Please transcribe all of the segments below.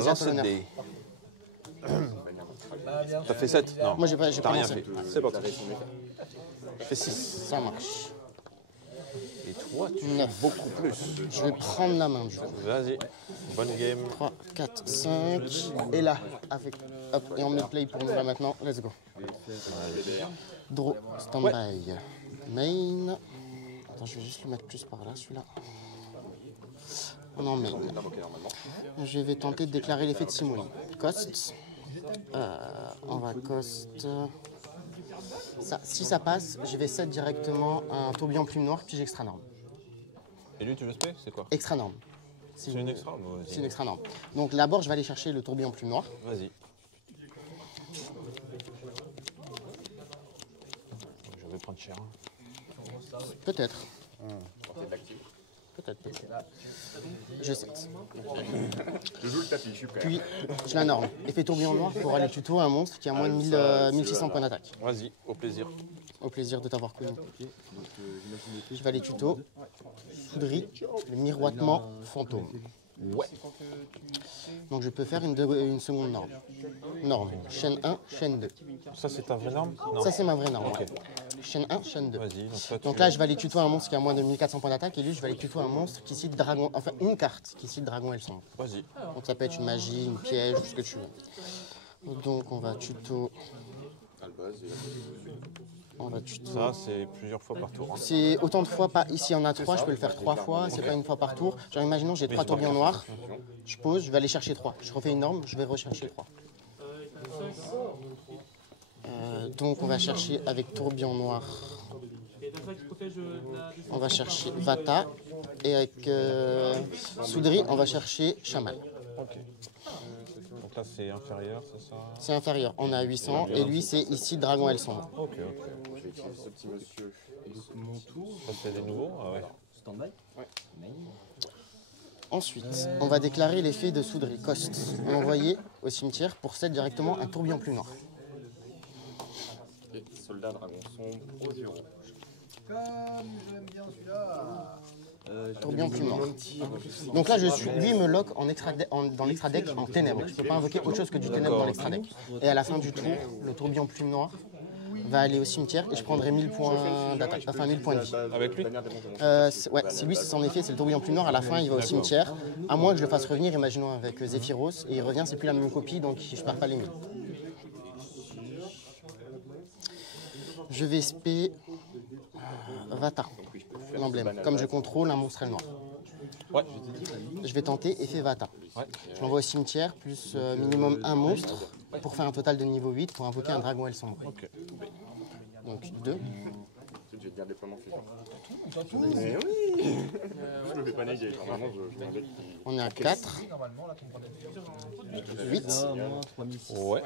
Vas-y, à ton honneur. T'as fait 7? Non. Moi, j'ai pas rien lancé. fait. C'est parti. Je fais 6, ça marche. Et toi, tu 9. fais beaucoup plus. Je vais prendre la main, du coup. Vas-y. Bonne game. 3, 4, 5. Et là, avec. Hop, et on met play pour nous là maintenant. Let's go. Draw, stand-by. Main. Attends, je vais juste le mettre plus par là, celui-là. On en main. Je vais tenter de déclarer l'effet de Simone. Cost. On va cost. Ça, si ça passe, je vais set directement un tourbillon plume noire, puis extra norme. Et lui, tu veux spé? C'est quoi? Extra norme. C'est une extra? C'est une extra norme. Donc d'abord, je vais aller chercher le tourbillon plume noire. Vas-y. Je vais prendre cher. Peut-être. Peut-être. Je set. Je joue le tapis, je suis prêt. Puis, je la norme. Effet tourbillon noir pour aller tuto un monstre qui a moins de 1600 points d'attaque. Vas-y, au plaisir. Au plaisir de t'avoir connu. Je vais aller tuto. Foudrie, le miroitement fantôme. Ouais. Donc je peux faire une seconde norme. Norme, chaîne 1, chaîne 2. Ça, c'est ta vraie norme? Non. Ça, c'est ma vraie norme. Ok. Ouais. Chaîne 1, chaîne 2. Vas-y. Donc là, je vais aller tuto un monstre qui a moins de 1400 points d'attaque et lui, je vais aller tuto un monstre qui cite dragon, enfin une carte qui cite dragon et le sombre. Vas-y. Donc ça peut être une magie, une piège, ce que tu veux. Donc on va tuto. On va tuto. Ça, c'est plusieurs fois par tour. C'est autant de fois, pas ici on a 3, je peux le faire 3 fois, c'est pas une fois par tour. Genre imaginons j'ai 3 tourbillons noirs, je pose, je vais aller chercher 3. Je refais une norme, je vais rechercher 3. Donc on va chercher avec tourbillon noir. On va chercher Vata et avec Soudri, on va chercher Chamal. Ok. Donc là, c'est inférieur, c'est ça? C'est inférieur, on a 800 et lui c'est ici Dragon et le sombre. Ok, ok. Je vais utiliser ce petit monsieur. Ça, c'est des nouveaux? Ah ouais. Stand-by. Ensuite, on va déclarer l'effet de Soudri, cost. On envoyer au cimetière pour set directement un tourbillon plus noir. Et soldat dragon sombre au 0. Comme j'aime bien celui-là. Tourbillon plus noir. Donc là, je suis, lui il me lock en dans l'extra deck en ténèbres. Je ne peux pas invoquer autre chose que du ténèbre dans l'extra deck. Et à la fin du tour, le tourbillon plume noir va aller au cimetière et je prendrai 1000 points d'attaque, enfin 1000 points de vie. Avec lui? Ouais, si lui, c'est son effet, c'est le tourbillon plume noir. À la fin, il va au cimetière. À moins que je le fasse revenir, imaginons avec Zephyros, et il revient, c'est plus la même copie, donc je perds pas les 1000. Je vais spé Vata, l'emblème. Comme je contrôle un monstre noir. Ouais. Je vais tenter effet Vata. Ouais. Je l'envoie au cimetière, plus minimum un monstre, pour faire un total de niveau 8, pour invoquer un dragon aile sombre. Ok. Donc 2. Je vais dire déploiement fusion. Mais oui. Je me fais pas néguer. Normalement, je m'embête. On est à 4. 8 Ouais.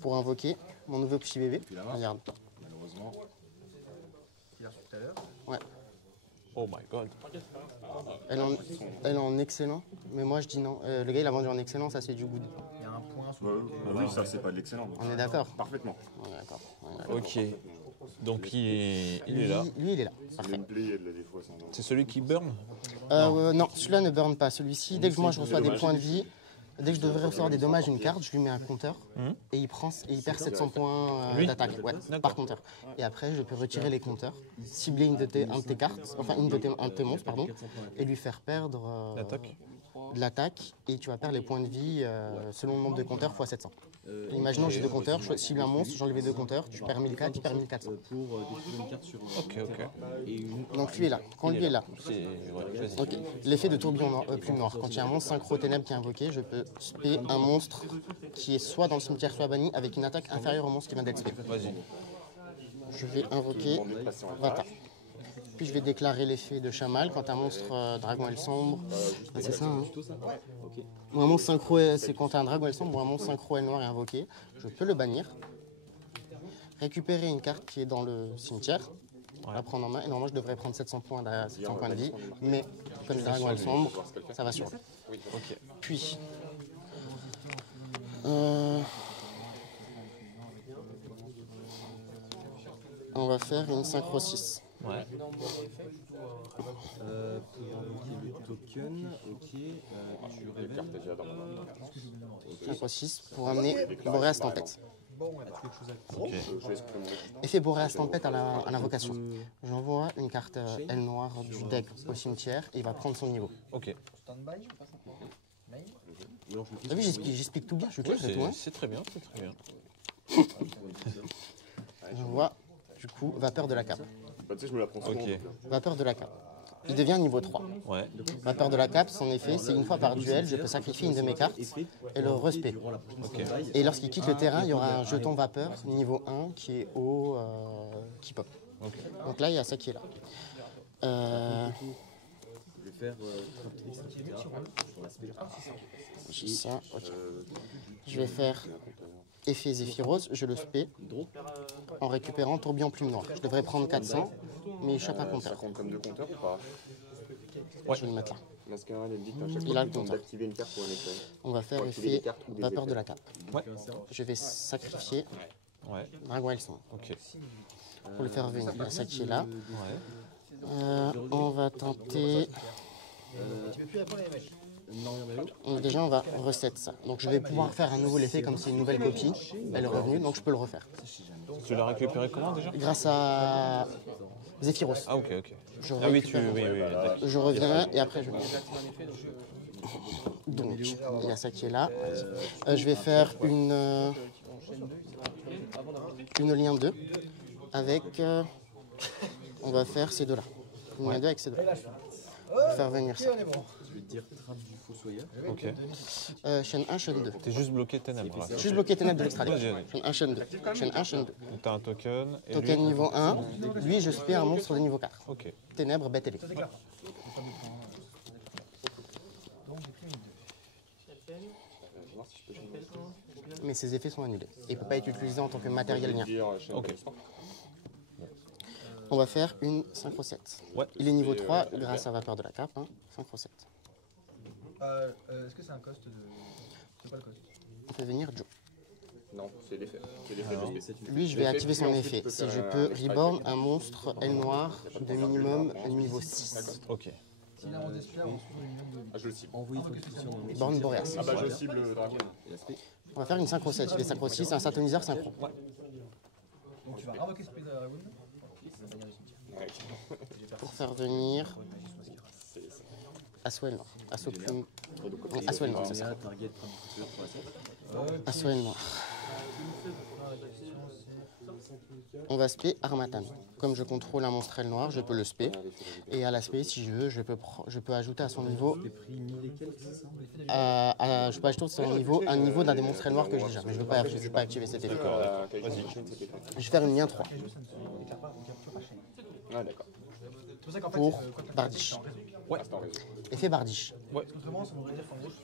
pour invoquer mon nouveau petit bébé. Regarde. Malheureusement. Il a reçu tout à l'heure. Ouais. Oh my god. Elle est en excellent, mais moi je dis non. Le gars il a vendu en excellent, ça c'est du good. Il y a un point sous Oui, ça, c'est pas de l'excellent. On est d'accord? Parfaitement. On est d'accord. On est d'accord. Ok. Donc il est là. Lui il est là. C'est Parfait. une played, là, des fois. Sans nom. C'est celui qui burn? Non, celui-là ne burn pas. Celui-ci, dès que moi je reçois des points de vie, dès que je devrais recevoir des dommages une carte, je lui mets un compteur et il perd 700 points Lui d'attaque par compteur. Et après, je peux retirer les compteurs, cibler un de tes cartes, enfin un de tes monstres, pardon, et lui faire perdre de l'attaque. Et tu vas perdre les points de vie selon le nombre de compteurs x 700. Imaginons j'ai 2 compteurs, je cible un monstre, j'enlève les 2 compteurs, tu perds 1004, tu perds 1400. pour détruire une carte sur Ok, ok. Donc lui est là. Quand lui est là, Ouais, vas-y. ok. L'effet de tourbillon plume noir. Quand il y a un monstre synchro ténèbres qui est invoqué, je peux spé un monstre qui est soit dans le cimetière, soit banni, avec une attaque inférieure au monstre qui vient d'être spé. Vas-y. Je vais invoquer Vata. Puis je vais déclarer l'effet de Chamal quand un monstre dragon aile sombre. C'est ça, hein. Ou un monstre synchro, c'est quand un dragon aile sombre ou un monstre synchro aile noire est invoqué. Je peux le bannir. Récupérer une carte qui est dans le cimetière. La prendre en main. Et normalement, je devrais prendre 700 points de vie. Mais comme le dragon aile sombre, ça va sur lui. Ok. Puis. On va faire une synchro 6. Ouais. Le token, ok. Tu Les révèles. cartes déjà dans ma main. 5/6 pour amener Boreas Tempête. Ok. Je vais escouter mon deck. Effet Boreas Tempête à l'invocation. J'envoie une carte aile noire du deck au cimetière et il va prendre son niveau. Ok. Stand-by. T'as vu, j'explique tout bien, je suis clair et tout. Hein. C'est très bien, c'est très bien. J'envoie du coup Vapeur de la Cape. Bah, tu sais, je me la prends souvent. Ok. Vapeur de la Cape. Il devient niveau 3. Ouais. Vapeur de la Cape, son effet, c'est une fois par duel, je peux sacrifier une de mes cartes et le respect. Ok. Et lorsqu'il quitte le terrain, il y aura un jeton vapeur niveau 1 qui est haut, qui pop. Ok. Donc là, il y a ça qui est là. Je vais faire Traptrix, etc. Sur l'aspect. J'ai ça, ok. Je vais faire effet Zephyros, je le spé en récupérant Tourbillon Plume Noire. Je devrais prendre 400, mais il chope un Ça compteur. compte comme 2 compteurs ou pas? Je vais le mettre là. Mascarade, elle dit que à chaque Il fois a que le tu tentes compteur. d'activer une carte pour un effet. On va faire Pour activer effet des cartes ou des Vapeur de effets. la Cape. Ouais. Je vais sacrifier Ouais. Dragon Hellsong. Ok. Pour le faire venir. Il y a ça qui est là. Ouais. On va tenter. Tu peux plus répondre les mecs. Donc déjà, on va reset ça. Donc je vais pouvoir faire un nouveau effet comme c'est une nouvelle copie. Elle est revenue, donc je peux le refaire. Tu l'as récupéré comment déjà? Grâce à Zephyros. Ah ok, ok. Je Ah oui, récupère. oui, d'accord. Je reviens et après je. Donc, il y a ça qui est là. Je vais faire une lien 2 avec. On va faire ces deux-là. Une lien 2 avec ces deux-là. Faire venir ça. Je vais te dire Trap du Fossoyeur. Ok. Chaîne 1, chaîne 2. T'es juste bloqué ténèbres là. Juste bloqué ténèbres de l'extradé. Vas-y, vas-y. Chaîne 1, chaîne 2. Chaîne 1, chaîne 2. Donc t'as un token. Et Token lui... niveau 1. Lui, je spé un monstre de niveau 4. Ok. Ténèbres, bête électrique. Donc j'ai pris une 2. Je vais voir si je peux changer. Mais ses effets sont annulés. Et il ne peut pas être utilisé en tant que matériel lien. Ok. On va faire une synchro 7. Ouais. Il est niveau 3 grâce à Vapeur de la Cape. Hein. Synchro 7. Est-ce que c'est un cost de. C'est pas le cost. On fait venir Joe. Non, c'est l'effet. C'est l'effet de spé. Lui, je vais activer son effet. Si je peux reborn un monstre aile noire de minimum niveau 6. Ok. S'il a un d'espère, on se trouve une million de. Ah, je le cible. Envoyer ton discussion dans le Born Boreas. Ah bah je cible le dragon. Et l'aspect. On va faire une synchro 7. Il est synchro 6, c'est un synthoniseur synchro. Donc tu vas invoquer Space Dragon. Ouais. Pour faire venir Aswell noir. Assaut plume. Non, Aswell noir, c'est ça. Target Trap du Fossoyeur sur la 7. Aswell noir. On va spé Armatan. Comme je contrôle un monstre aile noire, je peux le spé. Et à l'aspect, si je veux, je peux ajouter à son niveau. J'ai pris 1000 et quelques, c'est ça? Je peux ajouter à son niveau un niveau d'un des monstres aile noirs que j'ai déjà. Mais je ne veux pas activer cet effet. Vas-y. Je vais faire une lien 3 Ah d'accord. C'est pour ça qu'en fait, pour Bardiche. Reste en réseau. Effet Bardiche. autrement, ça voudrait dire qu'en gros, je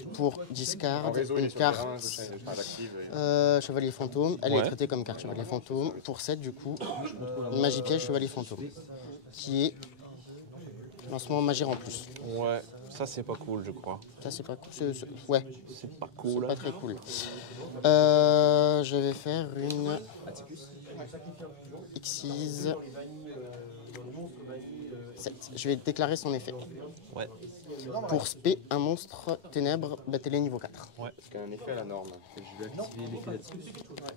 fais. Pour En discard réseau, il est une sur le terrain, carte je l'active. Chevalier Fantôme. Elle Ouais. est traitée comme carte Chevalier Fantôme. Pour 7, du coup, Magie Piège Chevalier Fantôme. Qui est lancement Magie en plus. Ouais. Ça c'est pas cool, je crois. Ça, c'est pas cool. Ouais, C'est pas c'est cool. pas très cool. Je vais faire une Xyz 7. Je vais déclarer son effet. Ouais. Pour spé un monstre ténèbres battelé niveau 4. Parce qu'il y a un effet à la norme. Je vais activer l'effet là-dessus.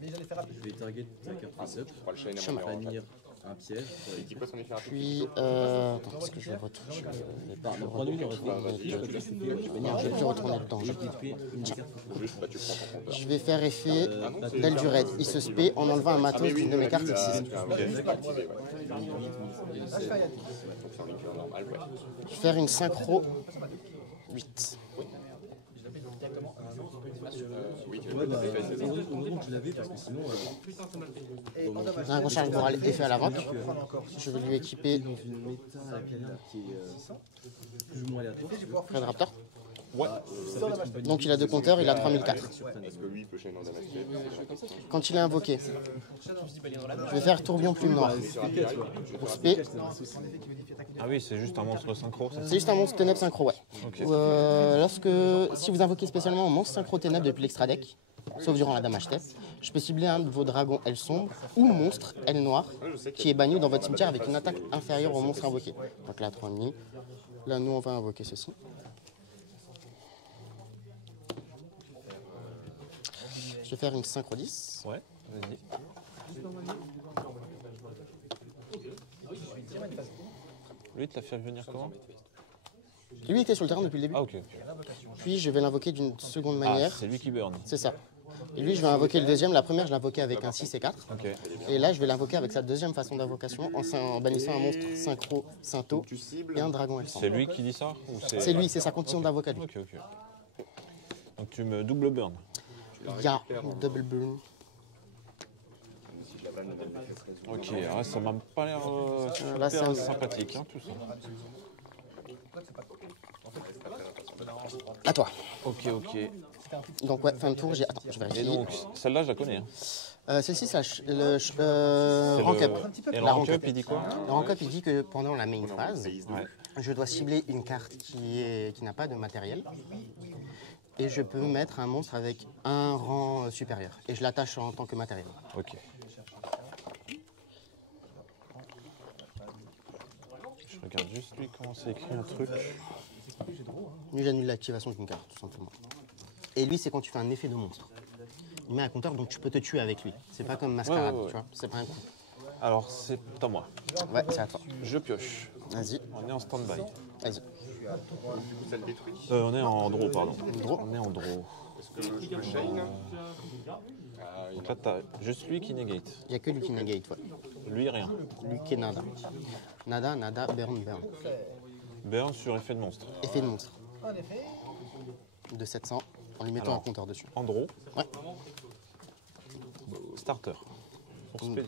Mais ils allaient faire rapide. Je vais target ta carte face-up. Je prends le chaîne à Chemin. mon Bannir un piège. Il dit quoi son effet rapide? Puis, attends, est-ce que je vais retourner? Mon point de vue, il aurait fait. Je peux dire c'est fait. Non, je vais plus retourner dedans. Je vais détruire une des cartes. Juste, bah tu prends ton compteur. Je vais faire effet d'aile du raid. Il se spé en enlevant un matos d'une de mes cartes X6. C'est pas activé, ouais. Donc c'est en lecture normale, ouais. Je vais faire une synchro 8. Oui, tu Ouais, l'as bah, fait, c'est ça. heureusement que je l'avais parce que sinon. J'ai un recharge moral effet à la rock. Je vais lui équiper Dans une méta à laquelle qui est plus ou moins aléatoire. Red Raptor. Ouais. Donc il a 2 compteurs, il a 3004. Est-ce que lui il peut chaîner en damage faible? Quand il est invoqué, je vais faire tourbillon plume noire. Pour spé, Ah oui, c'est juste un monstre synchro, c'est ça? c'est juste un monstre ténèbres synchro, ouais. Ok. Si vous invoquez spécialement un monstre synchro ténèbres depuis l'extra deck, sauf durant la damage step. Je peux cibler un de vos dragons L sombre ou monstre L noir qui est banni dans votre cimetière avec une attaque inférieure au monstre invoqué. Donc là, 3,5. Là, nous, on va invoquer ceci. Je vais faire une synchro 10. Ouais, vas-y. Lui, tu l'as fait venir comment? Lui était sur le terrain depuis le début. Ah, ok. Puis je vais l'invoquer d'une seconde Ah, manière. c'est lui qui burn. C'est ça. Et lui, je vais invoquer le deuxième. La première, je l'invoquais avec un 6 et 4. Ok. Et là, je vais l'invoquer avec sa deuxième façon d'invocation en bannissant un monstre synchro, synto Tu cibles. et un dragon L100. C'est lui qui dit ça ou C'est lui, c'est sa condition d'invocat. lui. Ok, ok. Donc tu me double burn. Il y a double burn. Ok, ouais, ça m'a pas l'air Là, c'est super un- sympathique, hein, tout ça. À toi. Ok, ok. Donc, ouais, fin de tour, j'ai. Attends, je Et vérifie. donc, celle-là, je la connais. Hein. Celle-ci, c'est C'est rank le- up. Et le La rank rank up, up. il dit quoi? Le rank up, il dit que pendant la main phase, Ouais. je dois cibler une carte qui n'a pas de matériel. Et je peux mettre un monstre avec un rang supérieur. Et je l'attache en tant que matériel. Ok. Je regarde juste lui comment c'est écrit un truc. Lui, j'annule l'activation d'une carte, tout simplement. Et lui, c'est quand tu fais un effet de monstre. Il met un compteur, donc tu peux te tuer avec lui. C'est pas comme Mascarade, Ouais. tu vois. C'est pas un coup. Alors, c'est à moi. Ouais, c'est à toi. Je pioche. Vas-y, On est en stand-by. vas-y. Ça le détruit. On est en draw, pardon. Draw. On est en draw. Est-ce que je peux chain? Ah, Donc là, t'as juste lui qui negate. Il n'y a que lui qui negate, ouais. Lui, rien. Lui qui est nada. Nada, nada, burn, burn. Burn sur effet de monstre. Effet de monstre. De 700, en lui mettant Alors. un compteur dessus. En draw. Ouais. Starter. Pour spell.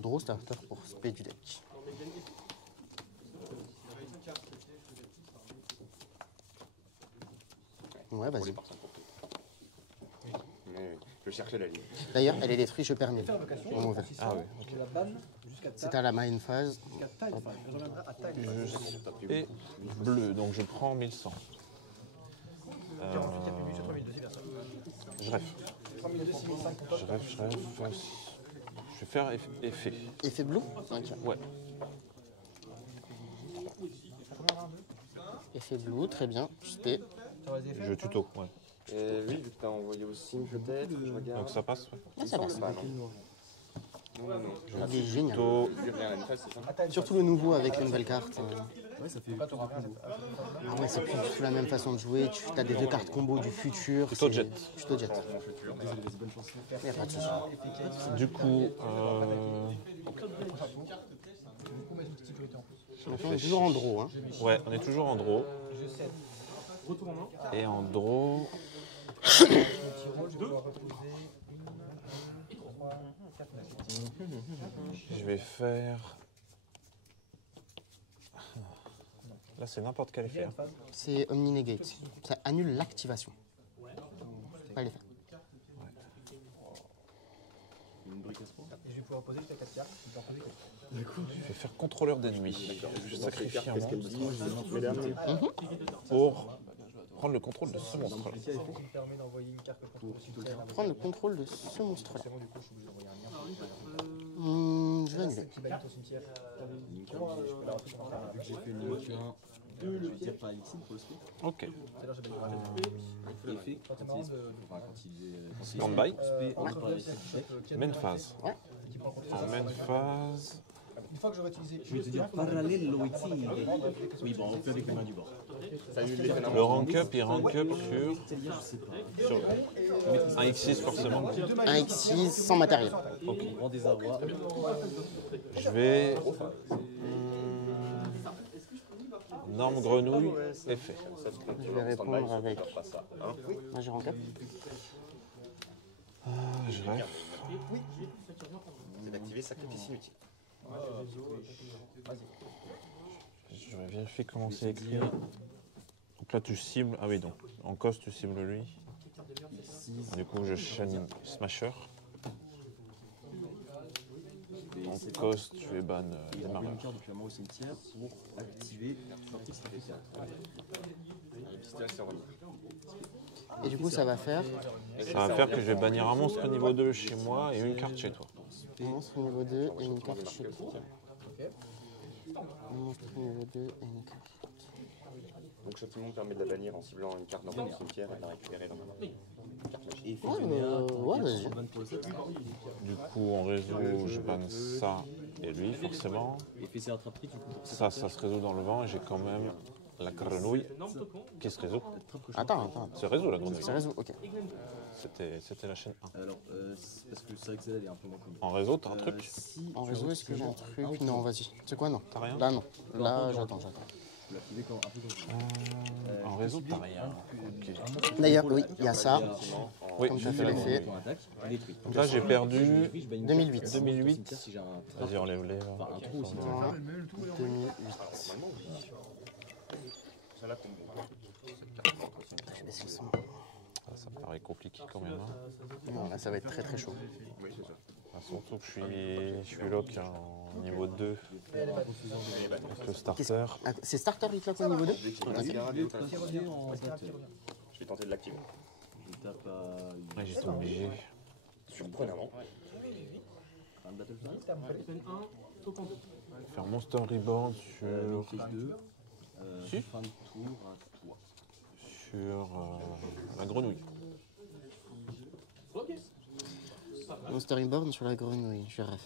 Draw starter pour spé du deck. Ouais, vas-y. mais je cherchais la ligne. D'ailleurs, elle est détruite, je perds 1000. En mauvais. Ah oui, ok. Je la banne jusqu'à C'est à la main phase. taille. Je reviendrai à taille. Et bleu, donc je prends 1100. Je rêve. Je rêve. Je vais faire effet. Effet blue. Ok. Ouais. Effet blue, très bien. Spé. Je tuto, ouais. Et oui, vu que t'as envoyé au sim peut-être, je regarde. Donc ça passe, ouais. Ah, ça passe. Pas, non. Non. Il est génial. Tuto. Il revient à la phase, c'est ça? Surtout le nouveau avec les nouvelles cartes. Ouais, ça fait. Ah ouais, c'est plus du tout la même façon de jouer. Tu as des deux cartes combo du futur. Tuto c'est- jet. Tuto jet. Il n'y a pas de souci. Du coup, Donc, on est toujours en draw. Hein. ouais, on est toujours en draw. Et en draw, je vais faire. Là, c'est n'importe quel effet. Hein. C'est Omni Negate. Ça annule l'activation. Pas l'effet. Je vais pouvoir poser jusqu'à 4 cartes. Je vais faire contrôleur d'ennemis. Je sacrifie un monstre pour prendre le contrôle de ce monstre. Ça me permet d'envoyer une carte contre Prendre le contrôle de ce monstre-là. du coup, je suis obligé d'envoyer un lien. Je vais annuler. Qui banne ton cimetière. Vu que j'ai fait le Link 1, je vais dire par Elixir pour le split. Ok. Tout à l'heure, j'ai banni Effet, quand il est Stand-by. on parle avec ça. Main phase. Ouais. En main phase. Une fois que j'aurai utilisé. Je vais te dire parallèle Loïti. Oui, bon, on fait avec les mains du bord. Ça annule l'effet d'un Le rank up, il rank up C'est-à-dire, je sais pas. sur un X6 forcément. Un X6 sans matériel. Grand désarroi. Je vais. Norme grenouille, effet. Je vais répondre avec. Moi, j'ai rank up. Je rêve. C'est d'activer sacrifice inutile. Je vais vérifier comment c'est écrit. Donc là, tu cibles. Ah oui, donc en cost, tu cibles lui. Du coup, je chaîne Smasher. En cost, je vais ban démarreur. Une carte depuis la mort au cimetière pour activer. Et du coup, ça va faire Ça va faire que je vais bannir un monstre niveau 2 chez moi et une carte chez toi. un monstre niveau 2 et une carte chez toi. Un monstre niveau 2 et une carte. Donc châtiment permet de la bannir en ciblant une carte dans le cimetière et de la récupérer dans la main. Et fait Ouais, vas-y. pour le 7. Du coup, en réseau, je banne ça et lui, forcément. Et fait ses rattraperies, du coup. Ça se résout dans le vent et j'ai quand même la grenouille qui se résout. Attends. Se résout la grenouille. C'est réseau, ok. C'était la chaîne 1. Alors, parce que c'est vrai que celle-là, elle est un peu moins connue. En réseau, t'as un truc En réseau, est-ce que j'ai un truc? Non, vas-y. C'est quoi, non? T'as rien Là, non. Là, j'attends. Tu l'as activé un peu comme ça. En réseau, t'as rien. Ok. D'ailleurs, oui, il y a ça. Oui, Comme j'ai t'as fait fait la l'effet. grenouille. Attaque, détruit. Donc là, j'ai perdu 2008. 2008. Si j'ai un Vas-y, enlève-les. là. Enfin, un trou aussi. 2008. Je vais baisser le son. Ça me paraît compliqué quand même. Hein. Non, là, ça va être très très chaud. Surtout que je suis lock en niveau 2 avec le starter. Ah, c'est starter il claque au niveau 2? Je vais tenter de l'activer. Ouais, j'étais obligé. Surprenamment. Faire Monster Reborn sur Si. Fin de tour à toi. sur la grenouille. Monster Reborn sur la grenouille, je ref.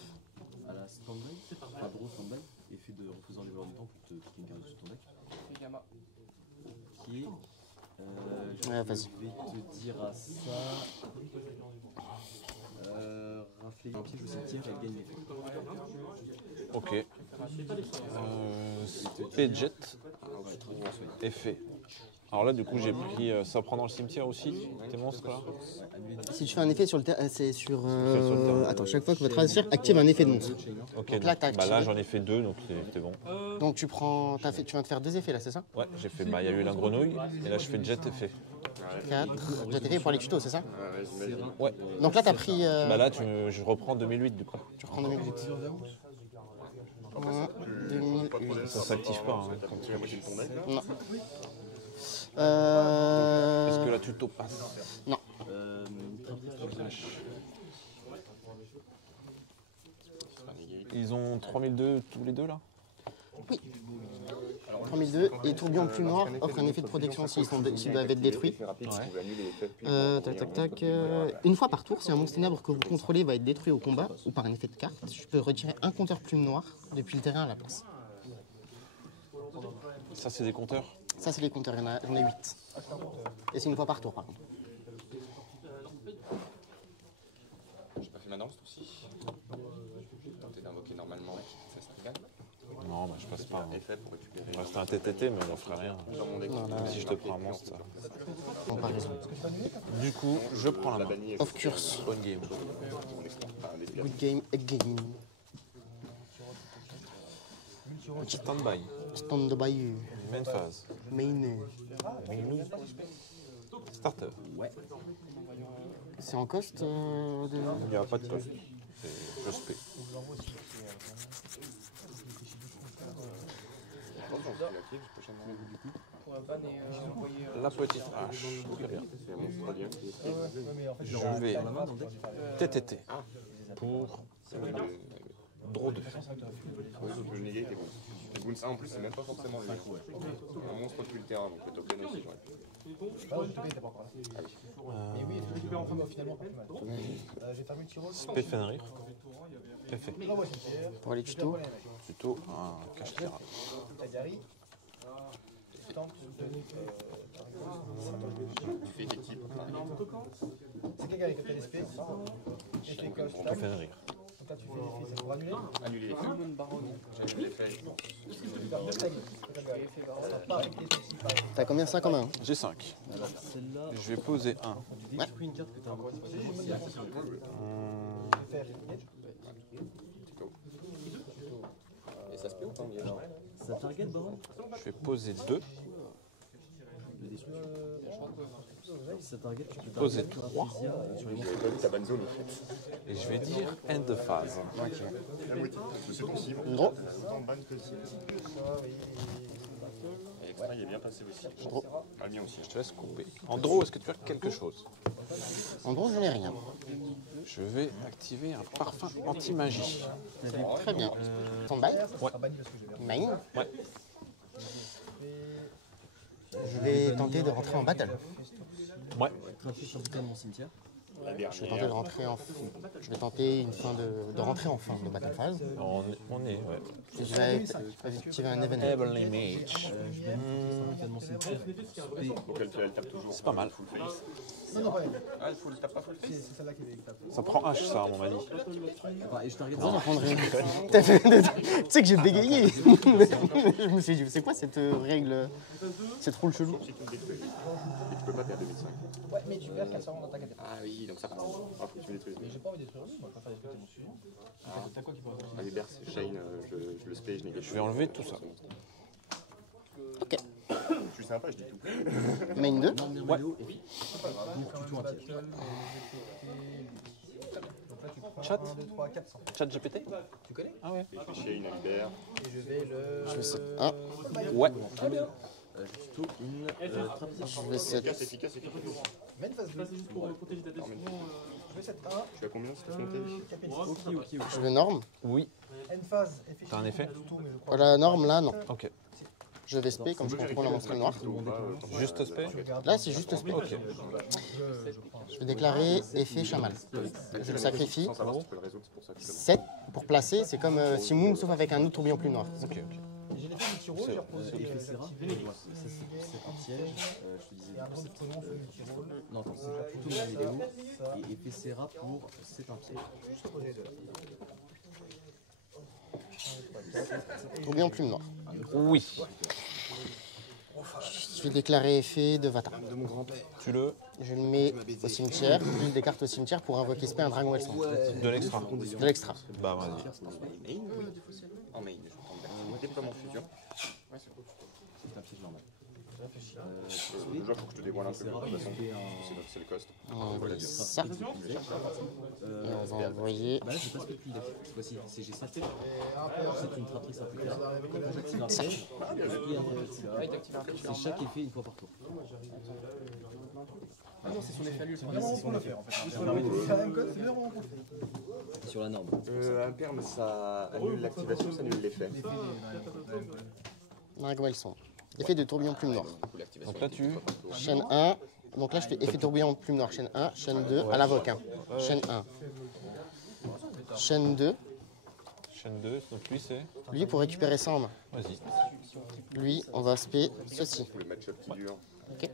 À la stand-by, enfin draw stand-by, effet de refaisant les joueurs du temps pour te quitter une carte de ton deck. Ok. Ouais, vas-y. Je vais te dire à ça. Rafler un piège au cimetière, elle gagne l'effet. Ok. Spedjet. Effet. Alors là, du coup, j'ai pris. Ça prend dans le cimetière aussi, tes monstres là. Si tu fais un effet sur le terrain, c'est sur. Sur le terrain. Attends, chaque fois que votre adversaire active un effet de monstre. Ok, Donc là, donc, t'as bah là activé. j'en ai fait 2, donc c'était bon. Donc tu prends. Tu viens de faire 2 effets là, c'est ça? Ouais, j'ai fait. Bah, il y a eu la grenouille, et là je fais jet effet. 4. Jet effet pour les tutos, c'est ça? Ouais. Donc là, t'as pris. Bah là, je reprends 2008 du coup. Tu reprends 2008. 2008. Ça s'active pas. Hein. T'as retiré la moitié de ton deck là? Non. Est-ce que la tuto passe? Non. Ils ont 3002 tous les deux là? Oui. 3002 et tourbillon plus noir offre un effet de protection s'ils doivent être détruits. Tac. Une fois par tour, si un monstre ténèbre que vous contrôlez va être détruit au combat ou par un effet de carte, je peux retirer un compteur plume noir depuis le terrain à la place. Ça, c'est des compteurs? Ça, c'est les compteurs, j'en ai 8. Et c'est une fois par tour, par contre. J'ai pas fait ma danse aussi. Je vais tenter d'invoquer normalement ça se regarde. Non, bah je passe pas. Hein. Effet pour récupérer. Il me reste un TTT, mais on en ferait rien. Dans mon deck. Même si je te prends un monstre. Ça. Comparaison. Du coup, je prends la main. Off curse. On game. Good game again. Stand-by. Stand by. Main phase. Main. Starter. C'est en cost Il n'y a pas de cost. C'est juste pay. La petite hache. Très bien. Je vais TTT pour draw 2. Le négatif était bon. Le boon, ça en plus, c'est même pas forcément le un monstre depuis le terrain, donc le token aussi, Spefenrir. Effet. pour les tutos. Tuto un cache terra. fait d'équipe. C'est quel gars qui a fait l'esprit? Spefenrir. Donc là, tu fais l'effet, c'est pour annuler. Annuler l'effet. J'annule l'effet. T'as combien? 5 en main hein? J'ai 5. Je vais poser 1. Une carte que tu as envoyée. Et ça se peut ou pas? Ça target, Baron? Je vais poser 2. Ça target, tu peux Poser 3. sur les J'avais pas vu ta bonne zone en fait. Et je vais dire end de phase. La moitié, parce que c'est possible. Gros. Tant ban que cible. Et l'extra, il est bien passé aussi. Draw. Ah, le mien aussi. Je te laisse couper. En draw, est-ce que tu as quelque chose? En gros, je n'ai rien. Je vais activer un parfum anti-magie. Très bien. Stand-by. Ouais. Main. Ouais. Je vais tenter de rentrer en battle. Ouais. Trafic sur tout cas de mon cimetière. La Je vais tenter de dernière. rentrer en. Je vais tenter une fin de rentrer en fin de battle phase. On est, ouais. Je vais activer un event. Heavenly Mage. Je vais me sur tout cas de mon cimetière. Et Donc elle tape toujours. C'est pas mal. Full face. Ah, elle tape pas full face. Ça prend H, ça, à mon avis. enfin, et je target J'en ça. prendrai une. Tu sais que j'ai bégayé. Je me suis dit, c'est quoi cette règle, cette rôle chelou? Si tu me détruis. Et tu peux pas perdre 2005. Ouais, mais tu perds 400 dans ta catégorie. Ah oui, donc ça passe. Ah, faut que tu me détruises. J'ai pas envie de détruire lui, moi je préfère détruire mon suivant. T'as quoi qui peut Ah, les berces, Shane, je le spé, je négocie. Je vais enlever tout ça. Ok. Je suis sympa, je dis tout. Main 2. Non, Mermelo et puis tout un piège. Donc là tu prends Chat. 1, 2, 3, 400. Chat GPT? Tu connais? Ah ouais. Et je fais Shane à Libère. Et je vais le. Je vais set 1. Ouais. J'ai plutôt une trappe. Je vais set. Efficace. Mène phase B. Je vais 7 1. Je suis à combien si t'as monté Capétis. Je vais norme. Oui. N phase, effectivement. T'as un effet? Tout, mais je crois. La norme là, non. Ok. Je vais spé comme je contrôle un monstre noir. Juste spé? Là, c'est juste spé. Ok. Je vais déclarer effet chamal. Je le sacrifie. Sans savoir si tu peux le résoudre, c'est pour ça que je te demande. 7 pour placer, c'est comme si Moon sauf avec un autre tourbillon plus noir. Ok, ok. J'ai l'effet du tiro, j'ai reposé. Effet Serra. Ça c'est un piège. Je te disais. Et un autre pronom sur le tiro. Non, attends, c'est plutôt Mermelo. Et effet Serra pour c'est un piège. Juste reposer deux. Tourbillon plus noir. Oui. Je vais déclarer effet de Vata. Tu le. Je le mets au cimetière, plus des cartes au cimetière pour invoquer spé un dragon extra. De l'extra. De l'extra. Bah, vas-y. Main, oui. En main, je prends déploiement fusion. C'est un piège normal. Déjà, faut que je te dévoile un peu. De toute façon, c'est le cost. On va envoyer ça. Et on va envoyer Bah là, je passe plus le deck. Cette fois-ci, c'est G7. C'est une traptrice imputable. ça. C'est chaque effet une fois par tour. Ah non, c'est son effet à lui. C'est vraiment qu'on le fait en fait. C'est la même code, c'est vraiment qu'on le fait. Sur la norme. Un terme, ça annule l'activation, ça annule l'effet. Dragon sombre. Effet de tourbillon plume noire. Donc là, tu. Chaîne 1. Donc là, je fais effet tourbillon plume noire. Chaîne 1, chaîne 2, à l'invoque. Hein. Chaîne 1. Chaîne 2. Chaîne 2. Donc lui, c'est. Lui, pour récupérer ça en main. Vas-y. Lui, on va spé ceci. Pour le match-up qui dure. Ok.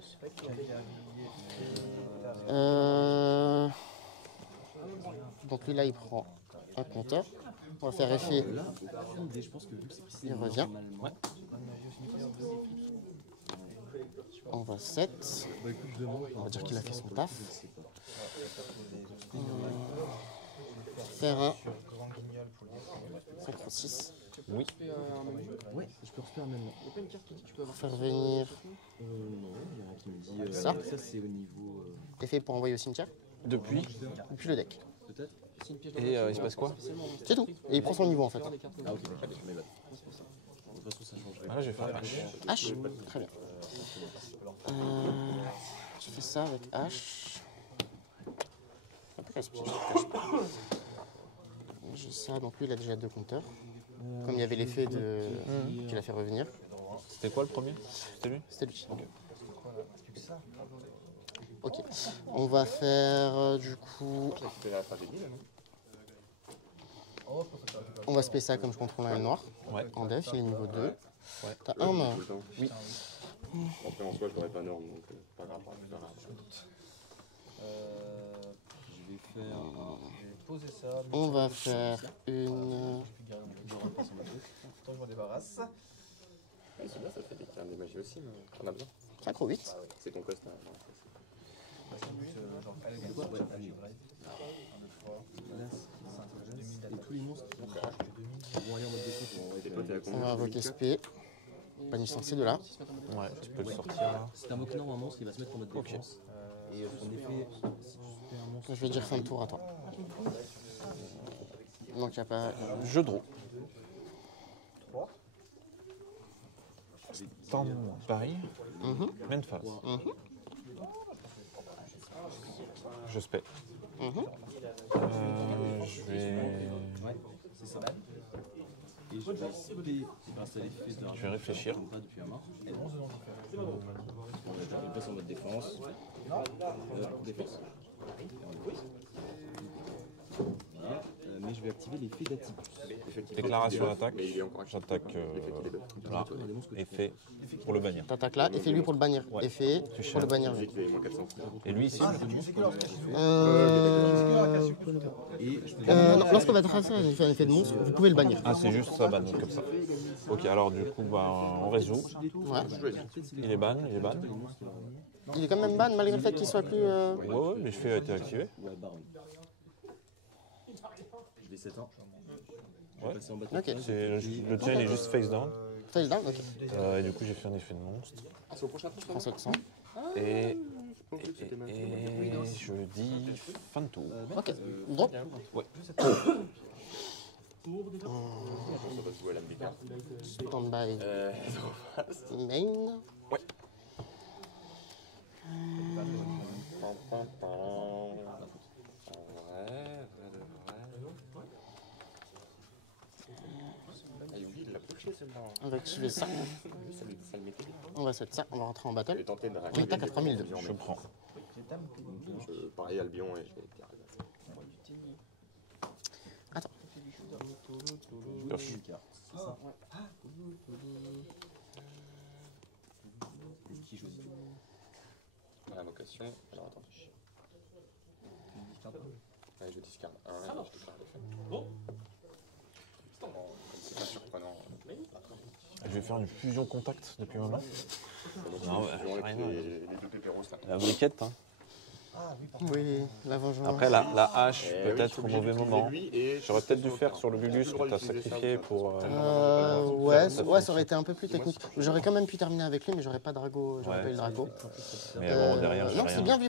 Donc lui, là, il prend un compteur. On va faire effet. Là, au fond, je pense que vu que c'est précisé Il revient. normalement. On va 7. Bah écoute, je demande. On va dire qu'il a fait son taf. Je sais pas. Faire un. 5-6. Oui. Ouais, je peux refaire maintenant. Faire venir Non, il y a un qui me dit. Ça. Ça, c'est au niveau. effet pour envoyer au cimetière. Depuis. Depuis le deck. Peut-être. Et il se passe quoi? C'est tout. Et il prend son niveau en fait. Ah, ok, d'accord. Mais là, de toute façon, ça changerait. Ah là, je vais faire H. H. Très bien. Je fais ça avec H. Un peu casse-pied, je te cache pas. J'ai ça, donc lui il a déjà 2 compteurs. Comme il y avait l'effet de qu'il a fait revenir, C'était quoi le premier? C'était lui? c'était lui. Ok. On va faire du coup. C'est la tragédie, là, non? On va spé ça comme je contrôle un noir. Ouais. En def, il est niveau 2. Ouais. T'as un main. Tout le temps. Oui. Après, en soi, je l'aurais pas norme, donc pas grave. Pas grave. Je vais faire Je vais poser ça. On va faire une. Attends, je m'en débarrasse. Ah, c'est bien, ça fait des cartes des magies aussi, mais on a besoin. 5 ou 8. C'est ton cost, là. Genre, elle gagne quoi? ça, Ouais, je allez. drive. 1, 2, 3. Et tous les monstres qui vont aller en mode défense vont Et toi, t'es à On combien? va invoquer spé. Bannissant ces deux là. Ouais, tu peux le sortir là. Si t'invoques un monstre, il va se mettre en mode défense. Et son effet, si tu fais un monstre. Je vais dire fin de tour à toi. Donc il n'y a pas. Je draw. stand-by. Main phase. Je spé. Je vais... C'est ça. Et je vais skipper grâce à l'effet de... Je vais réfléchir. Pas depuis un mort. On passe en mode défense. Défense. Voilà. Mais je vais activer l'effet d'Atypus. Déclaration d'attaque. Mais il est encore J'attaque là. Effet pour le bannir. T'attaques là, effet lui pour le bannir. Ouais. Effet Tu pour le chiales. bannir. lui. moins 400. Et lui ici, Et je peux Non, lorsque votre adversaire a fait un effet de monstre, vous pouvez le bannir. ah c'est juste ça ban comme ça. Ok, alors du coup bah, on résout. Ouais. Il est ban, il est ban. Il est quand même ban malgré le fait qu'il soit plus. Ouais, l'effet a été activé. Ouais, baron. Je vais 7 ans. Je Ouais. vais passer en bataille. Ok. Le tien il est juste face down. Face down, ok. Et du coup j'ai fait un effet de monstre. Ah, c'est au prochain tour, ça? Prends 700. Et Je pensais que c'était maintenant. je dis fin de tour. Ok. Drop. Ouais. Ça va se jouer à la méga. Stand-by. Main. Ouais. Pam, pam, pam. Ah, il l'a pushé celle-là. On va activer ça. Ça le mettait bien. On va set ça. On va rentrer en Je battle. vais tenter de On attaque à 3002. Je prends. Pareil Albion et je vais dire. Attends. Pioche. Qui choisit? Dans la vocation. Alors attends. Ouais, je discarde un et je déclare l'effet. C'est pas surprenant. Je vais faire une fusion contact depuis un moment. Non, ouais, Avec rien. les deux pépéros là. La briquette. Hein. Oui, la vengeance. Après la hache Eh oui, je peut-être suis au obligé mauvais d'utiliser moment. lui et J'aurais peut-être dû sur faire le sur le terrain. Bubus J'ai que le droit tu as d'utiliser ça sacrifié ou pas? pour... Ouais, ça aurait été un peu plus technique. J'aurais quand même pu terminer avec lui, mais j'aurais pas Drago. J'aurais Ouais. pas eu le Drago. Mais bon, derrière, j'ai non, c'est rien. bien vu